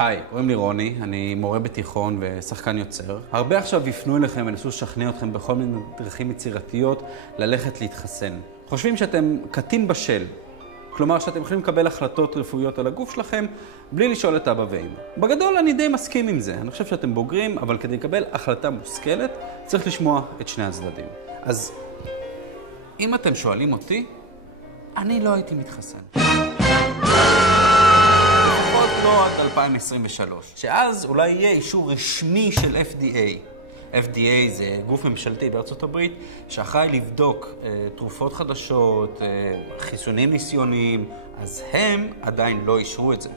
היי, קוראים לי רוני, אני מורה בתיכון ושחקן יוצר. הרבה עכשיו יפנו אליכם ונסו לשכנע אתכם בכל מיני דרכים יצירתיות ללכת להתחסן. חושבים שאתם קטין בשל, כלומר שאתם יכולים לקבל החלטות רפואיות על הגוף שלכם בלי לשאול את אבא ואמא. בגדול אני די מסכים עם זה, אני חושב שאתם בוגרים, אבל כדי לקבל החלטה מושכלת צריך לשמוע את שני הצדדים. אז אם אתם שואלים אותי, אני לא הייתי מתחסן. לא עד 2023, שאז אולי יהיה אישור רשמי של FDA. FDA זה גוף ממשלתי בארצות הברית שאחראי לבדוק תרופות חדשות, חיסונים ניסיוניים, אז הם עדיין לא אישרו את זה.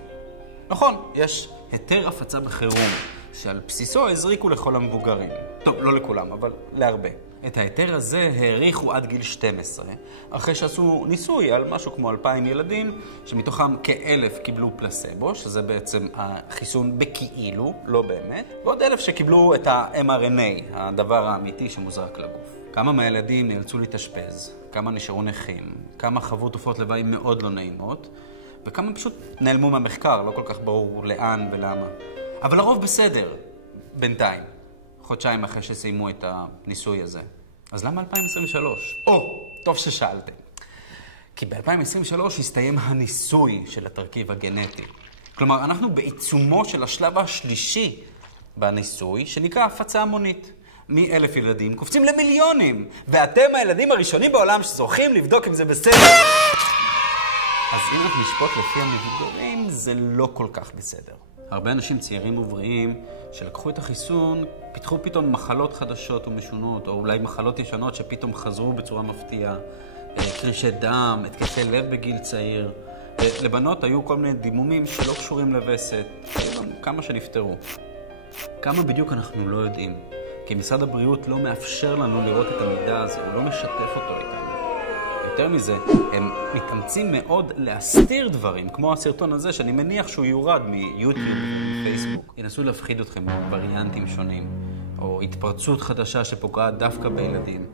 נכון, יש היתר הפצה בחירום, שעל בסיסו הזריקו לכל המבוגרים. טוב, לא לכולם, אבל להרבה. את ההיתר הזה העריכו עד גיל 12, אחרי שעשו ניסוי על משהו כמו 2,000 ילדים, שמתוכם כ1,000 קיבלו פלסבו, שזה בעצם החיסון בכאילו, לא באמת, ועוד 1,000 שקיבלו את ה-mRNA, הדבר האמיתי שמוזרק לגוף. כמה מהילדים נאלצו להתאשפז, כמה נשארו נכים, כמה חוו תופעות לוואי מאוד לא נעימות, וכמה פשוט נעלמו מהמחקר, לא כל כך ברור לאן ולמה. אבל לרוב בסדר, בינתיים. חודשיים אחרי שסיימו את הניסוי הזה. אז למה 2023? טוב ששאלתם. כי ב-2023 הסתיים הניסוי של התרכיב הגנטי. כלומר, אנחנו בעיצומו של השלב השלישי בניסוי, שנקרא הפצה המונית. מ1,000 ילדים קופצים למיליונים, ואתם הילדים הראשונים בעולם שזוכים לבדוק אם זה בסדר. אז אם אנחנו נשפוט לפי המבוגרים, זה לא כל כך בסדר. הרבה אנשים צעירים ובריאים שלקחו את החיסון, פיתחו פתאום מחלות חדשות ומשונות, או אולי מחלות ישנות שפתאום חזרו בצורה מפתיעה, קרישי דם, התקפי לב בגיל צעיר. לבנות היו כל מיני דימומים שלא קשורים לווסת, כמה שנפטרו. כמה בדיוק אנחנו לא יודעים, כי משרד הבריאות לא מאפשר לנו לראות את המידע הזה, הוא לא משתף אותו איתנו. יותר מזה, הם מתאמצים מאוד להסתיר דברים, כמו הסרטון הזה שאני מניח שהוא יורד מיוטיוב ומפייסבוק. ינסו להפחיד אתכם בווריאנטים שונים, או התפרצות חדשה שפוגעת דווקא בילדים.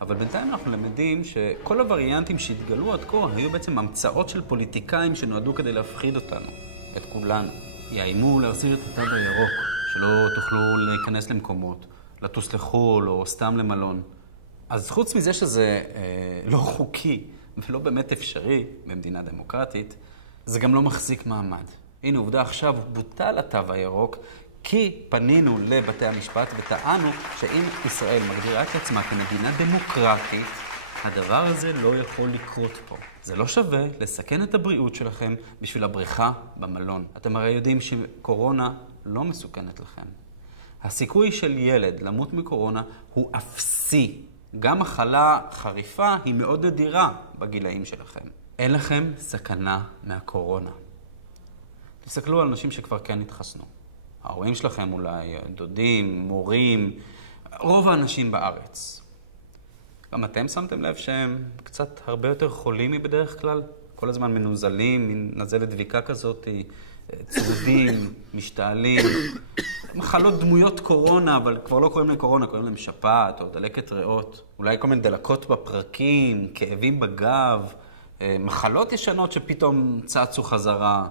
אבל בינתיים אנחנו למדים שכל הווריאנטים שהתגלו עד כה היו בעצם המצאות של פוליטיקאים שנועדו כדי להפחיד אותנו, את כולנו. יאיימו להחזיר את התו הירוק, שלא תוכלו להיכנס למקומות, לטוס לחול או סתם למלון. אז חוץ מזה שזה לא חוקי ולא באמת אפשרי במדינה דמוקרטית, זה גם לא מחזיק מעמד. הנה עובדה עכשיו, בוטל התו הירוק, כי פנינו לבתי המשפט וטענו שאם ישראל מגדירה את עצמה כמדינה דמוקרטית, הדבר הזה לא יכול לקרות פה. זה לא שווה לסכן את הבריאות שלכם בשביל הבריכה במלון. אתם הרי יודעים שקורונה לא מסוכנת לכם. הסיכוי של ילד למות מקורונה הוא אפסי. גם מחלה חריפה היא מאוד נדירה בגילאים שלכם. אין לכם סכנה מהקורונה. תסתכלו על אנשים שכבר כן התחסנו. ההורים שלכם אולי, דודים, מורים, רוב האנשים בארץ. גם אתם שמתם לב שהם קצת הרבה יותר חולים מבדרך כלל? כל הזמן מנוזלים, מין נזלת דביקה כזאת, צרודים, משתעלים. מחלות דמויות קורונה, אבל כבר לא קוראים להם קורונה, קוראים להם שפעת או דלקת ריאות. אולי כל מיני דלקות בפרקים, כאבים בגב, מחלות ישנות שפתאום צצו חזרה.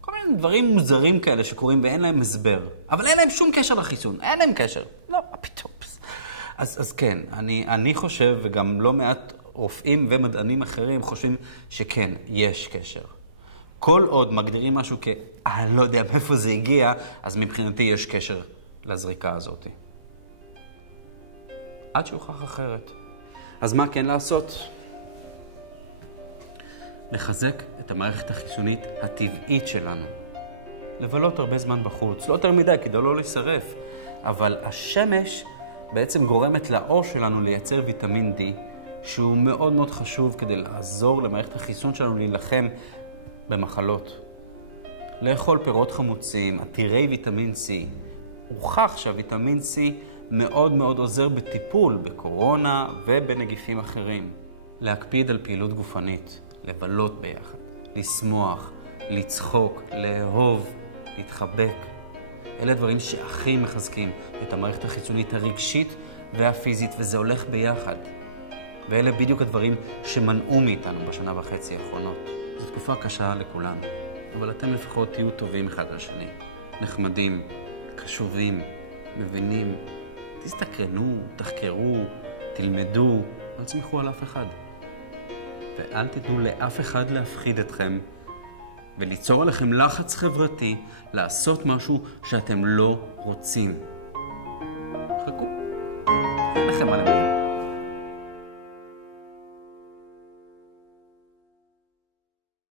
כל מיני דברים מוזרים כאלה שקורים ואין להם הסבר. אבל אין להם שום קשר לחיסון, אין להם קשר. לא, פתאום. אז כן, אני חושב, וגם לא מעט רופאים ומדענים אחרים חושבים שכן, יש קשר. כל עוד מגדירים משהו אני לא יודע מאיפה זה הגיע, אז מבחינתי יש קשר לזריקה הזאת. עד שהוכח אחרת. אז מה כן לעשות? לחזק את המערכת החיסונית הטבעית שלנו. לבלות הרבה זמן בחוץ, לא יותר מדי כדי לא להישרף, אבל השמש בעצם גורמת לאור שלנו לייצר ויטמין D, שהוא מאוד מאוד חשוב כדי לעזור למערכת החיסון שלנו להילחם במחלות. לאכול פירות חמוצים, עתירי ויטמין C. הוכח שהוויטמין C מאוד מאוד עוזר בטיפול בקורונה ובנגיפים אחרים. להקפיד על פעילות גופנית, לבלות ביחד, לשמוח, לצחוק, לאהוב, להתחבק. אלה דברים שהכי מחזקים את המערכת החיסונית הרגשית והפיזית, וזה הולך ביחד. ואלה בדיוק הדברים שמנעו מאיתנו בשנה וחצי האחרונות. זו תקופה קשה לכולנו, אבל אתם לפחות תהיו טובים אחד לשני. נחמדים, קשובים, מבינים. תסתקרנו, תחקרו, תלמדו, אל תסמכו על אף אחד. ואל תתנו לאף אחד להפחיד אתכם וליצור עליכם לחץ חברתי לעשות משהו שאתם לא רוצים. חכו. אין לכם מה למעלה.